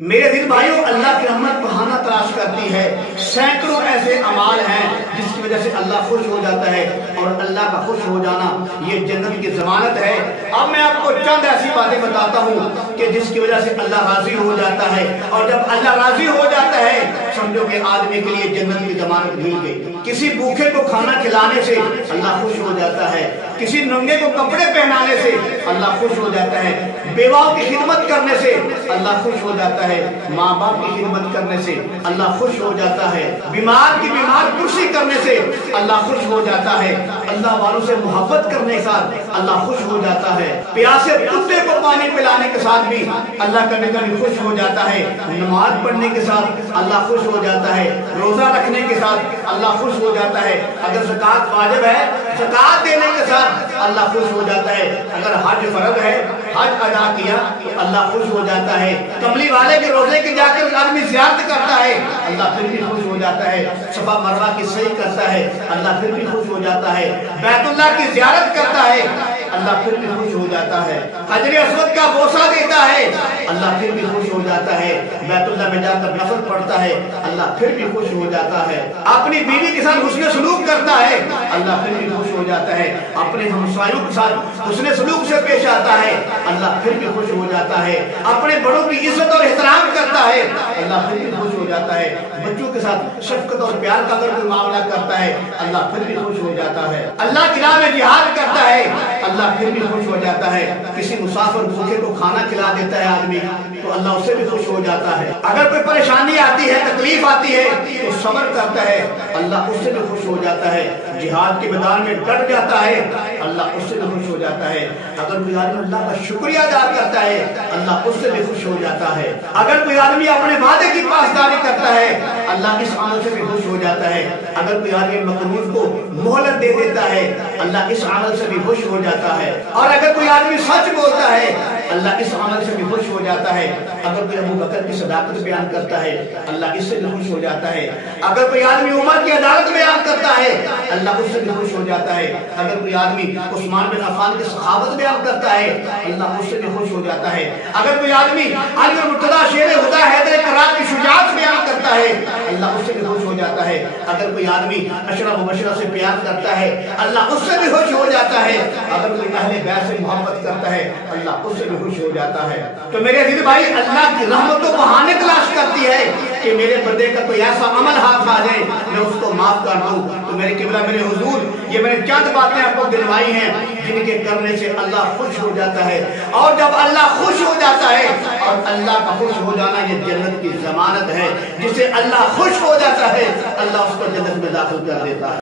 میرے دل بھائیوں، اللہ کی رحمت بہانہ تلاش کرتی ہے۔ سینکڑوں ایسے اعمال ہیں جس کی وجہ سے اللہ خوش ہو جاتا ہے، اور اللہ کا خوش ہو جانا یہ جنت کی ضمانت ہے۔ اب میں آپ کو چند ایسی باتیں بتاتا ہوں کہ جس کی وجہ سے اللہ راضی ہو جاتا ہے، اور جب اللہ راضی ہو جاتا ہے سمجھو کہ آدمی کے لیے جنت کی ضمانت مل گئی۔ کسی بھوکے کو کھانا کھلانے سے اللہ خوش ہو جاتا ہے، کسی ننگے کو کپڑے پہنانے سے اللہ خوش ہو جاتا ہے، بیواؤں کی خدمت کرنے سے اللہ خوش ہو جاتا ہے، ماں باپ کی خدمت کرنے سے اللہ خوش ہو جاتا ہے، بیمار کی بیمار کرسی کرنے سے اللہ خوش ہو جاتا ہے، اللہ والوں سے محبت کرنے کے ساتھ اللہ خوش ہو جاتا ہے، پیاسے کتے کو پانی پلانے کے ساتھ بھی اللہ کا نبی خوش ہو جاتا ہے، نماز پڑھنے کے ساتھ اللہ خوش ہو جاتا ہے، روزہ رکھنے کے ساتھ اللہ خوش ہو جاتا ہے، اگر زکوٰۃ واجب ہے زکوٰۃ دینے کے ساتھ اللہ خوش ہو جاتا ہے، اگر حج فرض ہے حج ادا کیا تو اللہ خوش ہو جاتا ہے، کملی والے کے روزے کی جا کر آدمی زیارت کرتا ہے اللہ پھر بھی خوش ہو جاتا ہے، صفا مروہ کی سعی کرتا ہے اللہ پھر بھی خوش ہو جاتا ہے، بیت اللہ کی زیارت کرتا ہے اللہ پھر بھی خوش ہو جاتا ہے، حجر اسود کا بوسہ دیتا ہے اللہ پھر بھی خوش ہو جاتا ہے، بیت اللہ میں جا کر نفل پڑھتا ہے اللہ پھر بھی خوش ہو جاتا ہے، اپنی بیوی کے ساتھ حسن سلوک کرتا ہے اللہ پھر بھی خوش ہو جاتا ہے، اپنے ہمسایوں کے ساتھ حسن سلوک سے پیش آتا ہے اللہ پھر بھی خوش ہو جاتا ہے، اپنے بڑوں کی عزت اور احترام کرتا ہے اللہ پھر بھی خوش ہو جاتا ہے، بچوں کے ساتھ شفقت اور پیار کا اگر کوئی معاملہ کرتا ہے اللہ پھر بھی خوش ہو جاتا ہے، اللہ کی راہ میں جہاد کرتا ہے اللہ پھر بھی خوش ہو جاتا ہے، کسی مسافر بھوکے کو کھانا کھلا دیتا ہے آدمی تو اللہ اس سے بھی خوش ہو جاتا ہے، اگر کوئی پریشانی آتی ہے تکلیف آتی ہے تو صبر کرتا ہے اللہ اس سے بھی خوش ہو جاتا ہے، جہاد کے میدان میں ڈٹ جاتا ہے اللہ اس سے بھی خوش ہو جاتا ہے، اگر کوئی آدمی اللہ کا شکریہ ادا کرتا ہے اللہ اس سے بھی خوش ہو جاتا ہے، اگر کوئی آدمی اپنے وعدے کی پاسداری کرتا ہے اللہ اس عمل سے بھی خوش ہو جاتا ہے، اگر کوئی آدمی مقروض کو مہلت دے دیتا ہے اللہ اس عمل سے بھی خوش ہو جاتا ہے، اور اگر کوئی آدمی سچ بولتا ہے اللہ اس عمل سے بھی خوش ہو جاتا ہے، اگر کوئی ابو بکر کی صداقت بیان کرتا ہے اللہ اس سے بھی خوش ہو جاتا ہے، اگر کوئی آدمی عمر کی عدالت بیان کرتا ہے اللہ اس سے بھی خوش ہو جاتا ہے، اگر کوئی آدمی عثمان بن عفان کی سخاوت بیان کرتا ہے اللہ اس سے بھی خوش ہو جاتا ہے، اگر کوئی آدمی علی مرتضیٰ شیر خدا حیدر کرار کی شجاعت بیان کرتا ہے اللہ اس سے بھی خوش ہو جاتا ہے، اگر کوئی آدمی عشرہ مبشرہ سے پیار کرتا ہے اللہ اس سے بھی خوش ہو جاتا ہے، اگر کوئی اہل بیت سے محبت کرتا ہے اللہ اس سے بھی خوش ہو جاتا ہے۔ تو میرے عزیز بھائی، اللہ کی رحمت تو بہانے تلاش کرتی ہے کہ میرے بندے کا کوئی ایسا عمل ہاتھ آ جائے میں اس کو معاف کر دوں، تو میرے قبلہ میرے حضور یہ میں نے چند باتیں آپ کو دلوائی ہیں جن کے کرنے سے اللہ خوش ہو جاتا ہے، اور جب اللہ خوش ہو جاتا ہے اور اللہ کا خوش ہو جانا یہ جنت کی ضمانت ہے، جسے اللہ خوش ہو جاتا ہے اللہ اس کو جنت میں داخل کر دیتا ہے۔